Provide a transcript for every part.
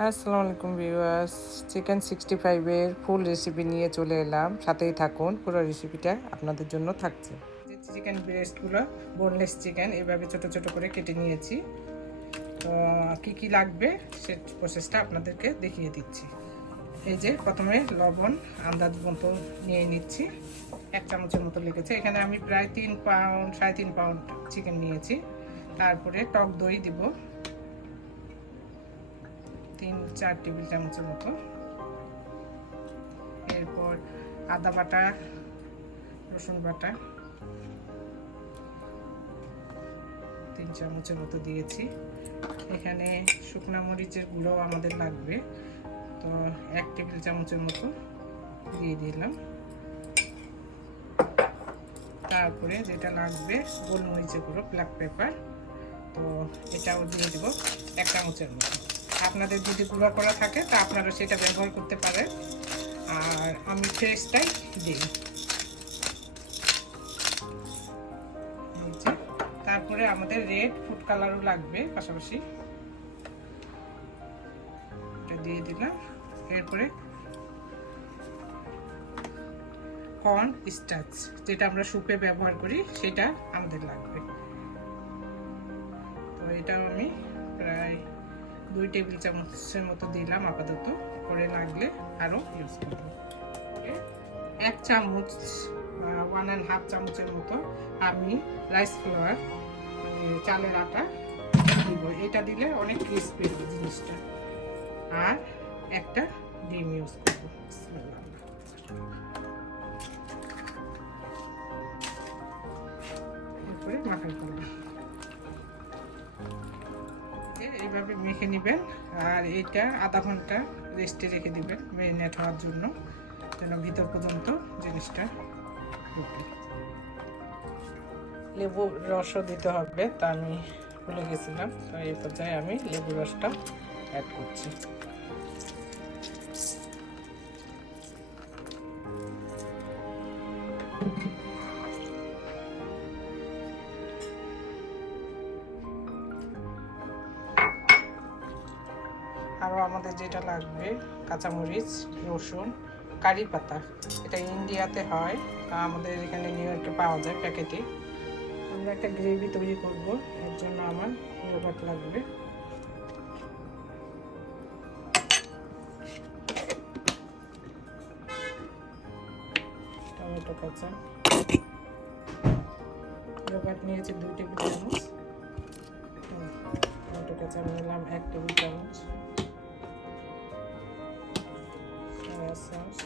আসসালামু আলাইকুম viewers, chicken 65 এর ফুল রেসিপি নিয়ে চলে এলাম। সাথেই থাকুন, পুরো রেসিপিটা আপনাদের জন্য থাকছে। যে চিকেন ব্রেস্টগুলো, বোনলেস চিকেন এভাবে ছোট ছোট করে কেটে নিয়েছি। তো কি কি লাগবে সে প্রসেসটা আপনাদেরকে দেখিয়ে দিচ্ছি। এই যে প্রথমে লবণ আন্দাজ মতো নিয়ে নিচ্ছি, 1 চামচের মতো লেগেছে। এখানে আমি প্রায় 3 পাউন্ড 3.5 পাউন্ড চিকেন নিয়েছি। তারপরে টক দই দিব 3-4 টেবিল চামচের মতো। এরপর আদা বাটা, রসুন বাটা 3 চামচের মতো দিয়েছি। এখানে শুকনো মরিচের গুঁড়ো আমাদের লাগবে, তো 1 টেবিল চামচের মতো দিয়ে দিলাম। তারপরে যেটা লাগবে গোলমরিচের গুঁড়ো, ব্ল্যাক পেপার, তো এটাও দিয়ে দেবো 1 চামচের মতো। আপনাদের যদি গুঁড়ো করা থাকে তা আপনারা সেটা ব্যবহার করতে পারেন, আর আমি ফ্রেশটাই দিই। তারপরে আমাদের রেড ফুড কালারও লাগবে পাশাপাশি, এটা দিয়ে দিলাম। এরপরে কর্ন স্টার্চ, যেটা আমরা সুপে ব্যবহার করি, সেটা আমাদের লাগবে। তো এটাও আমি প্রায় 2 টেবিল চামচের মতো দিলাম আপাতত, করে লাগলে আরও ইউজ করব। 1 চামচ 1.5 চামচের মতো আমি রাইস ফ্লাওয়ার, চালের আটা দিব। এটা দিলে অনেক ক্রিস্পি হবে জিনিসটা। আর একটা ডিম ইউজ করবো। এরপরে মাখাই করবো, এইভাবে মেখে নেবেন। আর এটা আধা ঘন্টা রেস্টে রেখে দিবেন ম্যারিনেট হওয়ার জন্য, যেন ভিতর পর্যন্ত জিনিসটা ঢুকে। লেবু রসও দিতে হবে, তা আমি ভুলে গেছিলাম। তো এই পর্যায়ে আমি লেবু রসটা অ্যাড করছি। আরও আমাদের যেটা লাগবে কাঁচামরিচ, রসুন, কারি পাতা। এটা ইন্ডিয়াতে হয়, আমাদের এখানে নিউ ইয়র্কে পাওয়া যায় প্যাকেটে। আমরা একটা গ্রেভি তৈরি করব, এর জন্য আমার ইয়োগার্ট লাগবে। টমেটো কাঁচা ইয়োগার্ট নিয়েছি 2 টেবিল চামচ। টমেটো কাঁচা নিলাম 1 টেবিল চামচ। সয়া সস,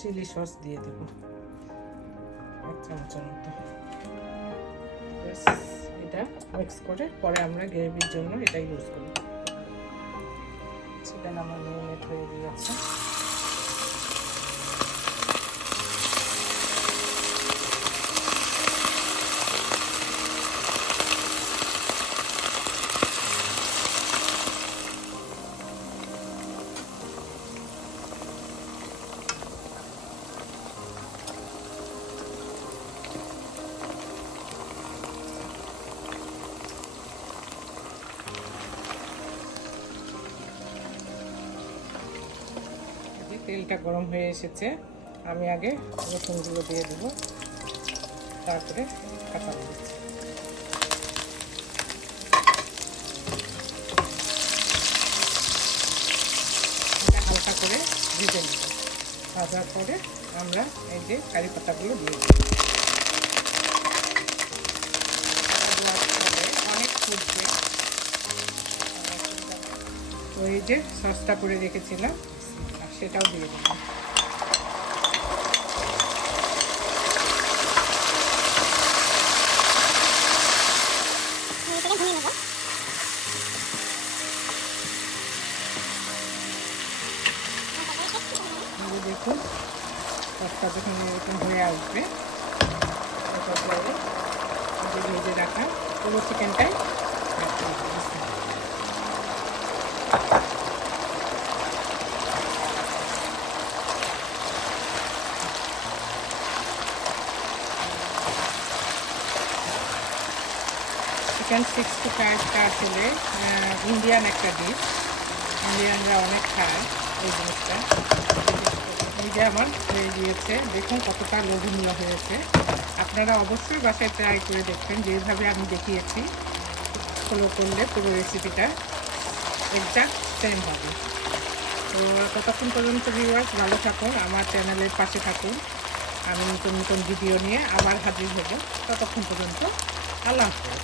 চিলি সস দিয়ে দেবো 1 চামচের মতো। এটা মিক্স করে পরে আমরা গ্রেভির জন্য এটা ইউজ করি। চিকেন আমার মেরিনেট হয়ে গিয়েছে। তেলটা গরম হয়ে এসেছে, আমি আগে রসুনগুলো দিয়ে দেবো, তারপরে কাঁচামরিচ। হালকা করে ভেজে নেব। ভাজার পরে আমরা এই যে কারি পাতাগুলো দিয়ে দেবো। অনেক ফুটবে। তো এই যে সসটা করে রেখেছিলাম, সেটাও দিয়ে দেবো। দেখুন সসটা যখন এরকম হয়ে আসবে, ভেজে রাখা পুরো চিকেনটাই চিকেন 65টা আসলে ইন্ডিয়ান একটা ডিশ। ইন্ডিয়ানরা অনেক খায় এই জিনিসটা। এই যে আমার হয়ে গিয়েছে, দেখুন কতটা লোভনীয় হয়েছে। আপনারা অবশ্যই বাসায় ট্রাই করে দেখবেন, যেভাবে আমি দেখিয়েছি ফলো করলে পুরো রেসিপিটা এক্সাক্ট সেম হবে। তো ততক্ষণ পর্যন্ত ভিউয়ার্স ভালো থাকুন, আমার চ্যানেলের পাশে থাকুন। আমি নতুন নতুন ভিডিও নিয়ে আবার হাজির হব। ততক্ষণ পর্যন্ত আল্লাহ হাফেজ।